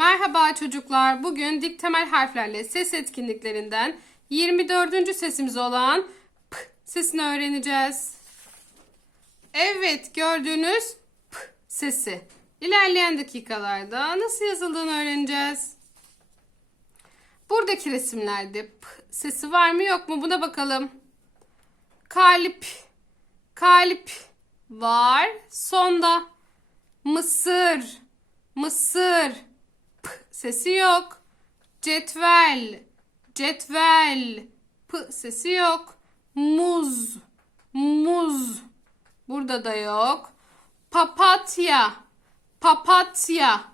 Merhaba çocuklar. Bugün dik temel harflerle ses etkinliklerinden 24. sesimiz olan p sesini öğreneceğiz. Evet, gördüğünüz p sesi. İlerleyen dakikalarda nasıl yazıldığını öğreneceğiz. Buradaki resimlerde p sesi var mı yok mu buna bakalım. Kalp, kalp var. Sonda mısır, mısır. Sesi yok. Cetvel, cetvel. P sesi yok. Muz, muz. Burada da yok. Papatya, papatya.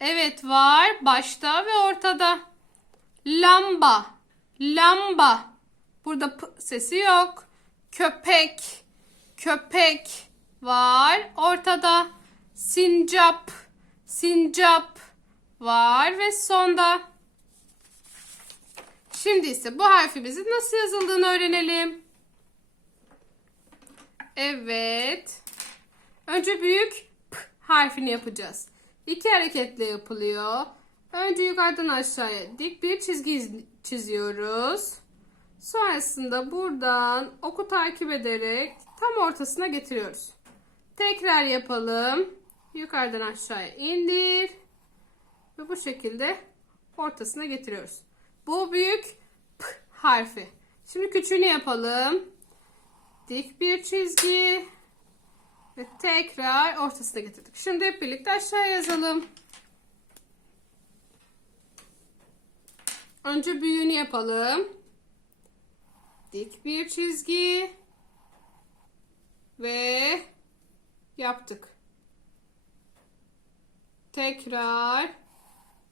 Evet var başta ve ortada. Lamba, lamba. Burada p sesi yok. Köpek, köpek var ortada. Sincap, sincap var ve sonda. Şimdi ise bu harfimizin nasıl yazıldığını öğrenelim. Evet. Önce büyük P harfini yapacağız. İki hareketle yapılıyor. Önce yukarıdan aşağıya dik bir çizgi çiziyoruz. Sonrasında buradan oku takip ederek tam ortasına getiriyoruz. Tekrar yapalım. Yukarıdan aşağıya indir. Ve bu şekilde ortasına getiriyoruz. Bu büyük P harfi. Şimdi küçüğünü yapalım. Dik bir çizgi. Ve tekrar ortasına getirdik. Şimdi hep birlikte aşağı yazalım. Önce büyüğünü yapalım. Dik bir çizgi. Ve yaptık. Tekrar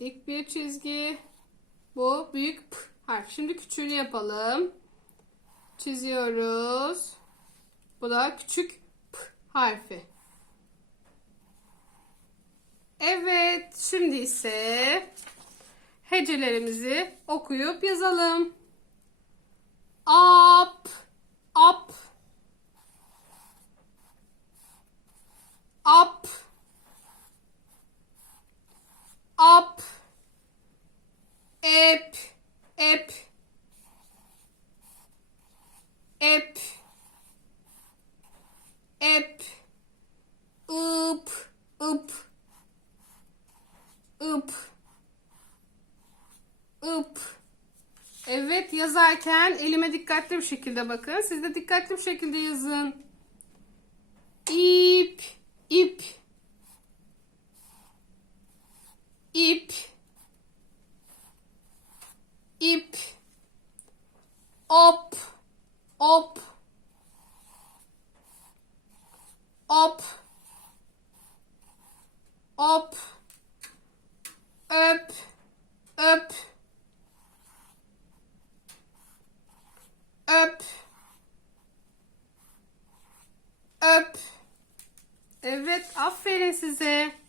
dik bir çizgi. Bu büyük P harf. Şimdi küçüğünü yapalım. Çiziyoruz. Bu da küçük P harfi. Evet, şimdi ise hecelerimizi okuyup yazalım. Up, up, up, up, ep, ep, ep, ep, ıp, ıp, ıp, ıp. Evet yazarken elime dikkatli bir şekilde bakın. Siz de dikkatli bir şekilde yazın. İp, ip, ip, ip, op, op, op, op, öp, öp, öp, öp. Evet, aferin size.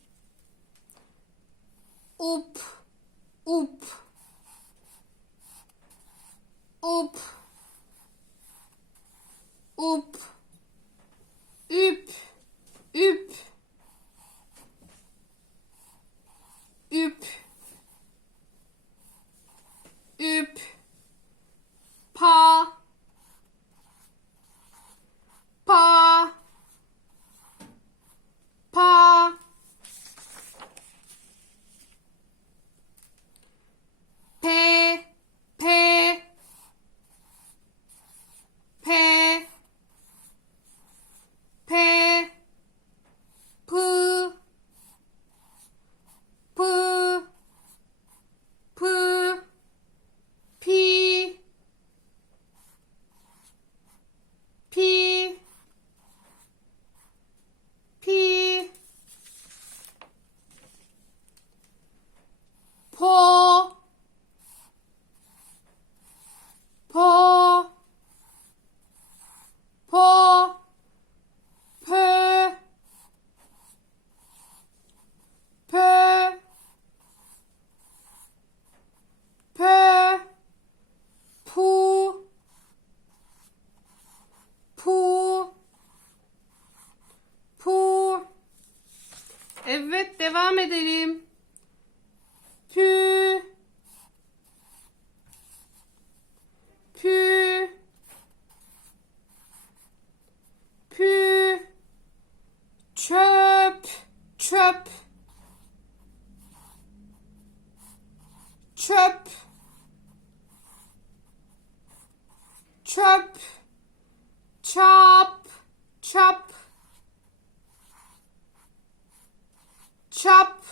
çap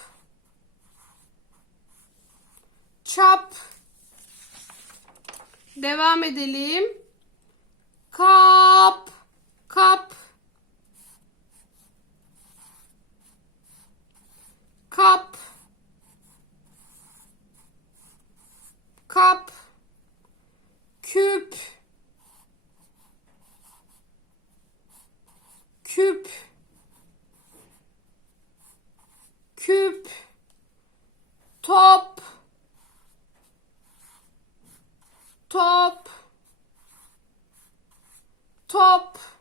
çap devam edelim. Kap. Kap. Kap. Kap. Küp. Küp. küp, top, top, top.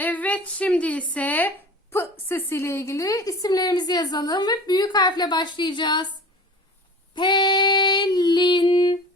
Evet şimdi ise P sesiyle ilgili isimlerimizi yazalım ve büyük harfle başlayacağız. Pelin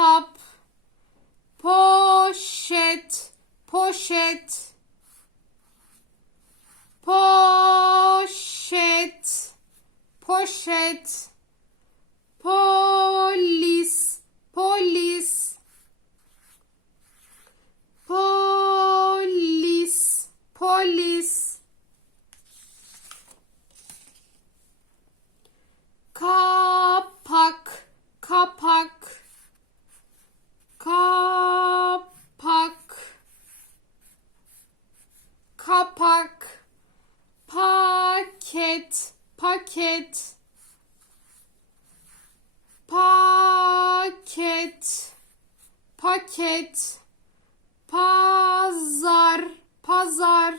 top market, pazar, pazar,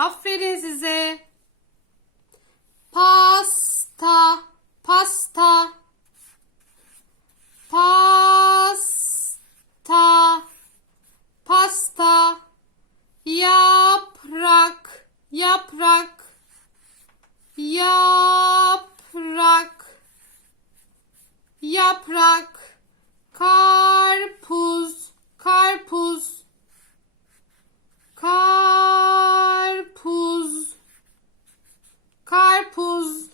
Aferin size. Pasta, pasta. Pasta, pasta. Yaprak, yaprak. Yaprak. Yaprak. Karpuz, karpuz Karpuz. Karpuz.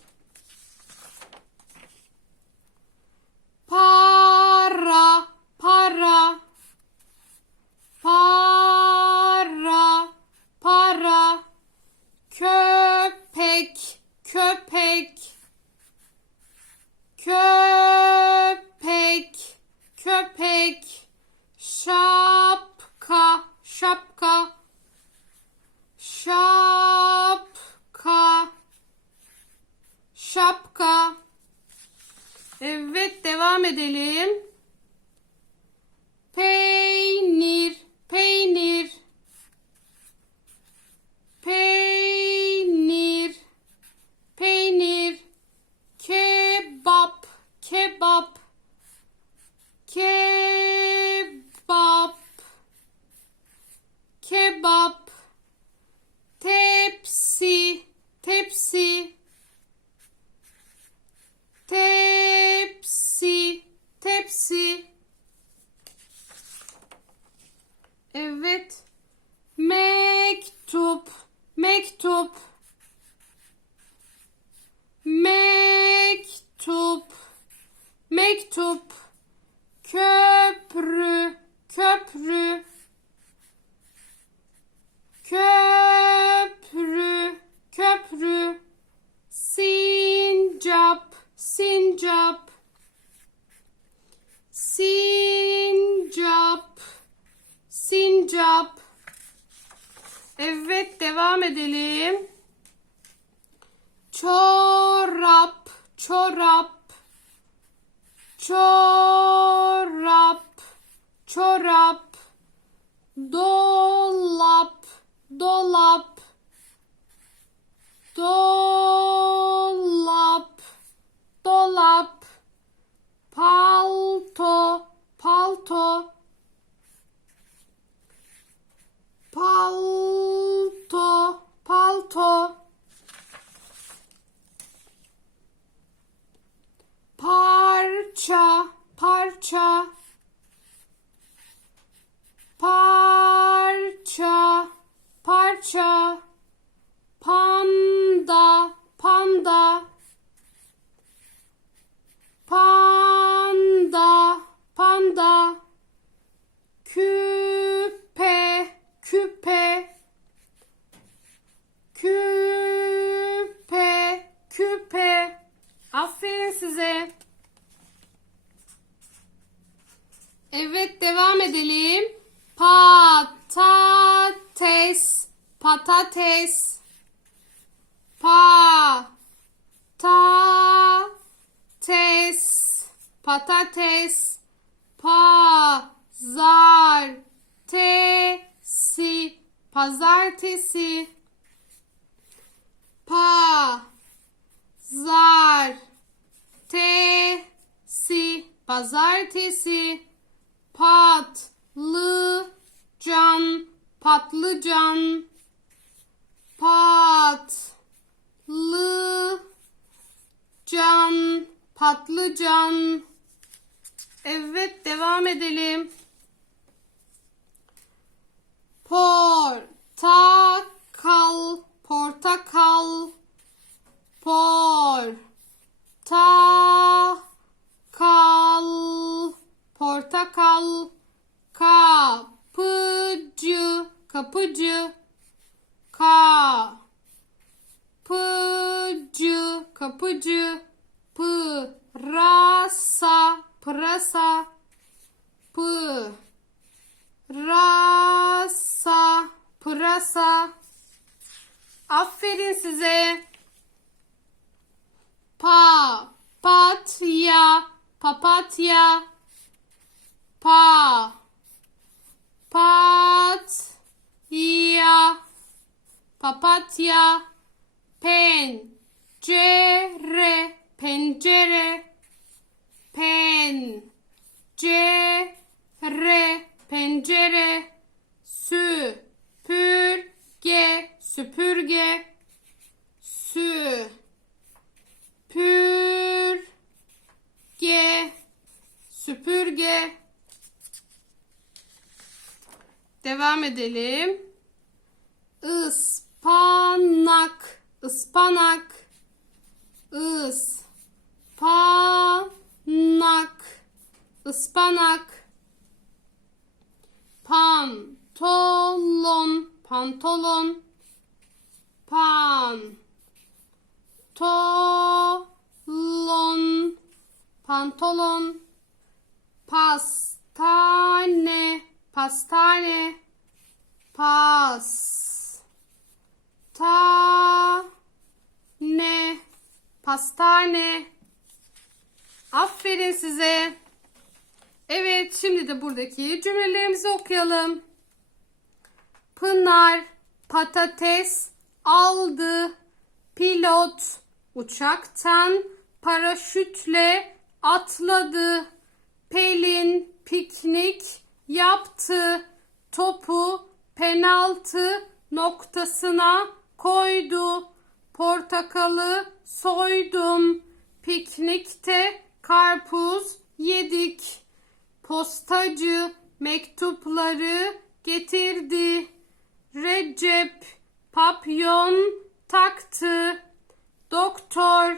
Para, para. Para, para. Köpek, köpek. Gypsy. çorap. Çorap. Pazartesi. Patlıcan. Patlıcan. Patlıcan. Patlıcan. Evet devam edelim. Portakal. Portakal. Portakal. Portakal. Kapıcı. Kapıcı. Kapıcı. Kapıcı. Pırasa. Pırasa. Pırasa. Pırasa. Aferin size. Pa. Papatya. Papatya. Pa. Pat. Ya. Papatya. Pencere. Pencere. Pencere. Pencere. Süpürge. Süpürge. Süpürge. Süpürge. Devam edelim. Ispanak. Ispanak. Ispanak. Ispanak. Pantolon. Pantolon. Pantolon. Pantolon. Pastane. Pastane. Pas. Ta. Ne. Pastane. Aferin size. Evet şimdi de buradaki cümlelerimizi okuyalım. Pınar patates aldı. Pilot uçaktan paraşütle atladı. Pelin piknik yaptı. Topu penaltı noktasına koydu. Portakalı soydum. Piknikte karpuz yedik. Postacı mektupları getirdi. Recep papyon taktı. Doktor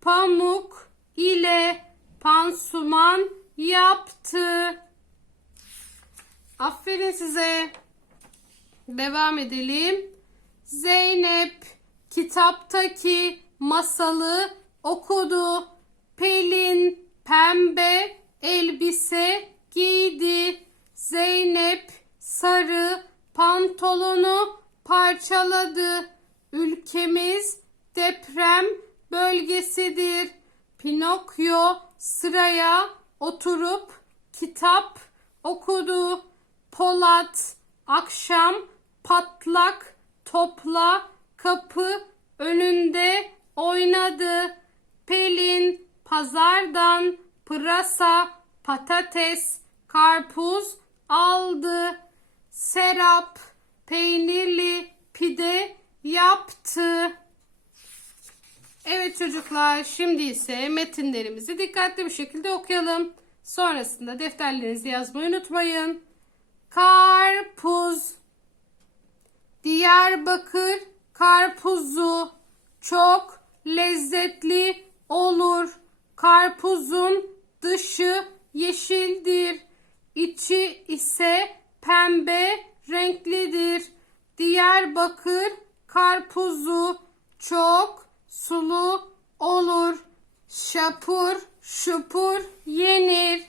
pamuk ile pansuman yaptı. Aferin size. Devam edelim. Zeynep kitaptaki masalı okudu. Pelin pembe elbise giydi. Zeynep sarı pantolonu parçaladı. Ülkemiz deprem bölgesidir. Pinokyo sıraya oturup kitap okudu. Polat akşam patlak topla kapı önünde oynadı. Pelin pazardan pırasa, patates, karpuz aldı. Serap peynirli pide yaptı. Evet çocuklar şimdi ise metinlerimizi dikkatli bir şekilde okuyalım. Sonrasında defterlerinizi yazmayı unutmayın. Karpuz Diyarbakır karpuzu çok lezzetli olur. Karpuzun dışı yeşildir. içi ise pembe renklidir. Diyarbakır karpuzu çok sulu olur. Şapur şupur yenir.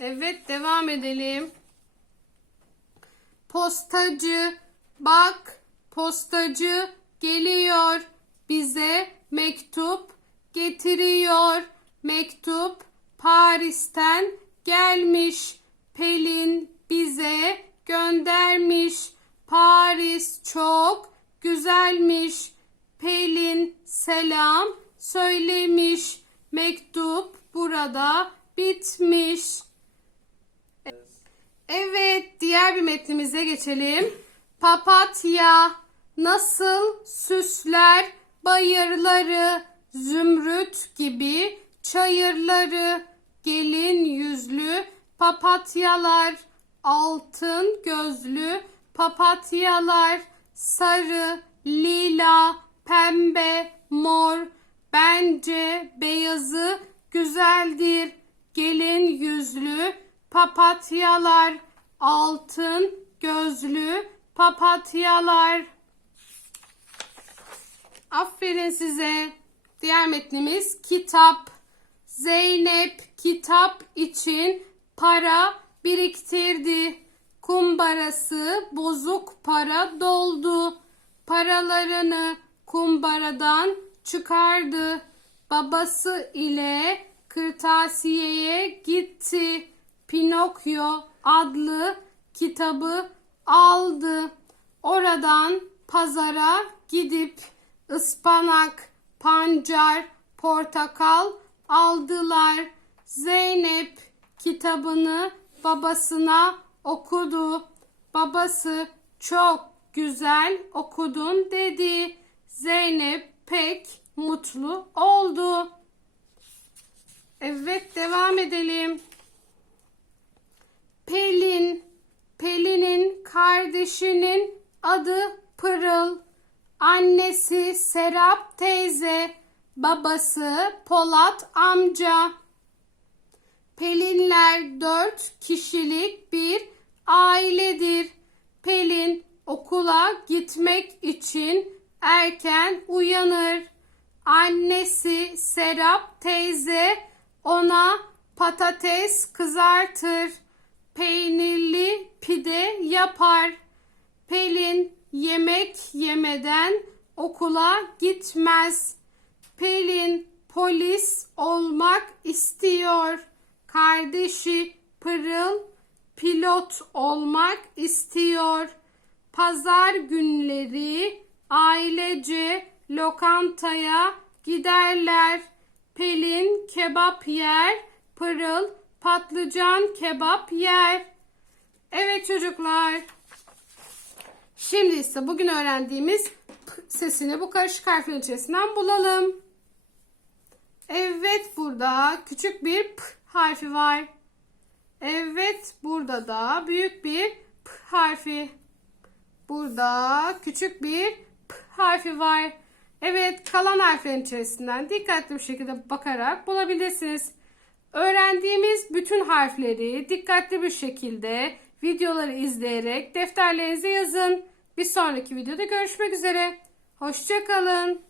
Evet devam edelim. Postacı bak postacı geliyor bize mektup getiriyor. Mektup Paris'ten gelmiş. Pelin bize göndermiş. Paris çok güzelmiş. Pelin selam söylemiş. Mektup burada bitmiş. Evet, diğer bir metnimize geçelim. Papatya nasıl süsler bayırları, zümrüt gibi çayırları, gelin yüzlü papatyalar, altın gözlü papatyalar, sarı, lila, pembe, mor, bence beyazı güzeldir. Gelin yüzlü papatyalar, altın gözlü papatyalar. Aferin size. Diğer metnimiz kitap. Zeynep kitap için para biriktirdi. Kumbarası bozuk para doldu. Paralarını kumbaradan çıkardı. Babası ile kırtasiyeye gitti. Pinokyo adlı kitabı aldı. Oradan pazara gidip ıspanak, pancar, portakal aldılar. Zeynep kitabını babasına okudu. Babası çok güzel okudun dedi. Zeynep pek mutlu oldu. Evet devam edelim. Pelin. Pelin'in kardeşinin adı Pırıl. Annesi Serap teyze. Babası Polat amca. Pelinler dört kişilik bir ailedir. Pelin okula gitmek için erken uyanır. Annesi Serap teyze ona patates kızartır. Peynirli pide yapar. Pelin yemek yemeden okula gitmez. Pelin polis olmak istiyor. Kardeşi Pırıl pilot olmak istiyor. Pazar günleri ailece lokantaya giderler. Pelin kebap yer, Pırıl patlıcan kebap yer. Evet çocuklar. Şimdi ise bugün öğrendiğimiz sesini bu karışık harflerin içerisinden bulalım. Evet burada küçük bir p harfi var. Evet burada da büyük bir p harfi. Burada küçük bir harfi var. Evet kalan harflerin içerisinden dikkatli bir şekilde bakarak bulabilirsiniz. Öğrendiğimiz bütün harfleri dikkatli bir şekilde videoları izleyerek defterlerinize yazın. Bir sonraki videoda görüşmek üzere. Hoşçakalın.